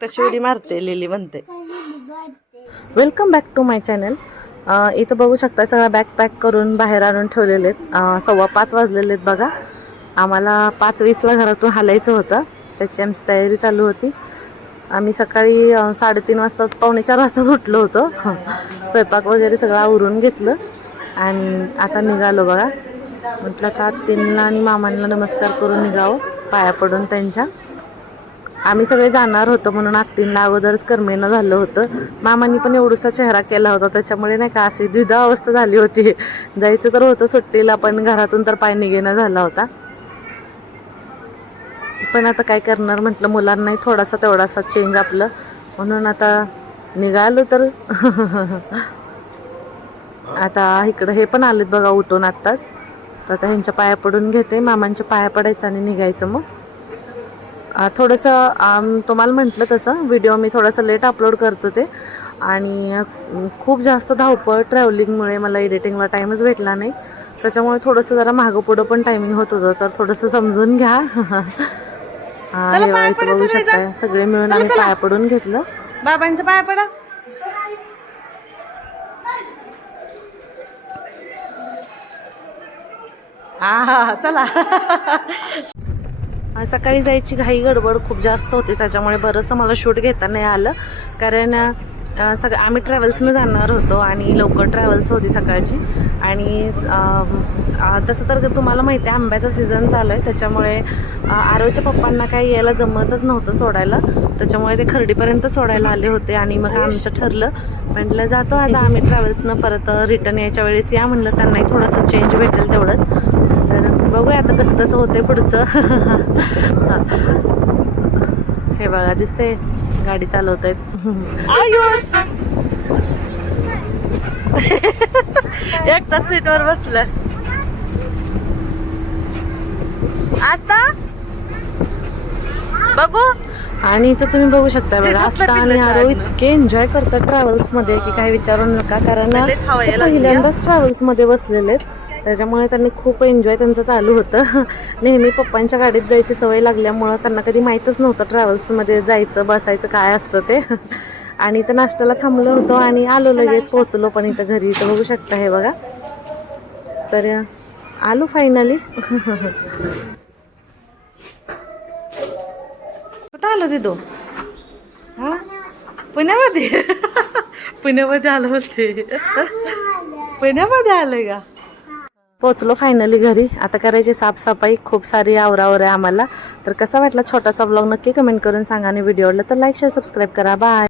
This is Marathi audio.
तशी उडी मारते लिली म्हणते. Welcome back to my channel. इथं बघू शकता सगळं बॅग पॅक करून बाहेर आणून ठेवलेले आहेत. 5:15 वाजलेले आहेत बघा. आम्हाला 5:20ला घरातून हालायचं होतं, त्याची आमची तयारी चालू होती. आम्ही सकाळी 3:30 वाजता 3:45 वाजताच उठलो होतो. स्वयंपाक वगैरे सगळं आवरून घेतलं आणि आता निघालो बघा. म्हटलं का आत्तींना आणि मामांना नमस्कार करून निघावं, पाया पडून त्यांच्या. आम्ही सगळे जाणार होतो म्हणून आत्तींना अगोदरच करमेनं झालं होतं. मामांनी पण एवढासा चेहरा केला होता, त्याच्यामुळे नाही का अशी द्विधा अवस्था झाली होती. जायचं तर होतं सुट्टीला, पण घरातून तर पाय निघेना झाला होता. पण आता काय करणार म्हटलं, मुलांनाही थोडासा तेवढासा चेंज आपलं, म्हणून आता निघालो. तर आता इकडं हे पण आलेत बघा उठून आत्ताच. तर आता ह्यांच्या पाया पडून घेते, मामांच्या पाया पडायचं आणि निघायचं. मग थोडंसं तुम्हाला म्हटलं तसं व्हिडिओ मी थोडंसं लेट अपलोड करतो ते, आणि खूप जास्त धावपळ ट्रॅव्हलिंगमुळे मला एडिटिंगला टाईमच भेटला नाही. त्याच्यामुळे थोडंसं जरा मागं पुढं पण टायमिंग होत होतं, तर थोडंसं समजून घ्या. हे इथं बघू शकताय सगळे मिळून आम्ही पाया पडून घेतलं. बाबांच्या पाया पडा. हा चला. सकाळी जायची घाई गडबड खूप जास्त होती, त्याच्यामुळे बरंचसं मला शूट घेता नाही आलं. कारण आम्ही ट्रॅव्हल्सनं जाणार होतो आणि लवकर ट्रॅव्हल्स होती सकाळची. आणि तसं तर तुम्हाला माहिती आहे आंब्याचा सीझन चालू आहे, त्याच्यामुळे आरवच्या पप्पांना काही यायला जमतच नव्हतं सोडायला. त्याच्यामुळे ते खर्डीपर्यंत सोडायला आले होते. आणि मग आमचं ठरलं, म्हटलं जातो आता आम्ही ट्रॅव्हल्सनं, परत रिटर्न यायच्या वेळेस या म्हणलं, त्यांनाही थोडंसं चेंज भेटेल तेवढंच. तर बघूया आता कसं कसं होतंय पुढचं. हे बघा दिसते गाडी चालवत आहेत. आयुष एकटा सीटवर बसलं. आस्था बघू. आणि इथं तुम्ही बघू शकता बघा, आस्था आणि आरव इतके एन्जॉय करतात ट्रॅव्हल्समध्ये की काही विचारू नका. कारण पहिल्यांदाच ट्रॅव्हल्समध्ये बसलेले आहेत, त्याच्यामुळे त्यांनी खूप एन्जॉय त्यांचं चालू होतं. नेहमी पप्पांच्या गाडीत जायची सवय लागल्यामुळं त्यांना कधी माहीतच नव्हतं ट्रॅव्हल्समध्ये जायचं बसायचं काय असतं ते. आणि इथं नाश्त्याला थांबलो होतो आणि आलो, लगेच पोहोचलो पण इथं घरी. इथं बघू शकता हे बघा, तर आलो फायनली. कुठं आलो तिथं? हा पुण्यामध्ये. पुण्यामध्ये आलो होते. पुण्यामध्ये आलोय का? पोचलो फायनली घरी. आता करायची साफसफाई, खूप सारी आवरावर आहे आम्हाला. तर कसा वाटला छोटासा ब्लॉग नक्की कमेंट करून सांगा, आणि व्हिडिओ आवडला तर लाईक शेअर सबस्क्राईब करा. बाय.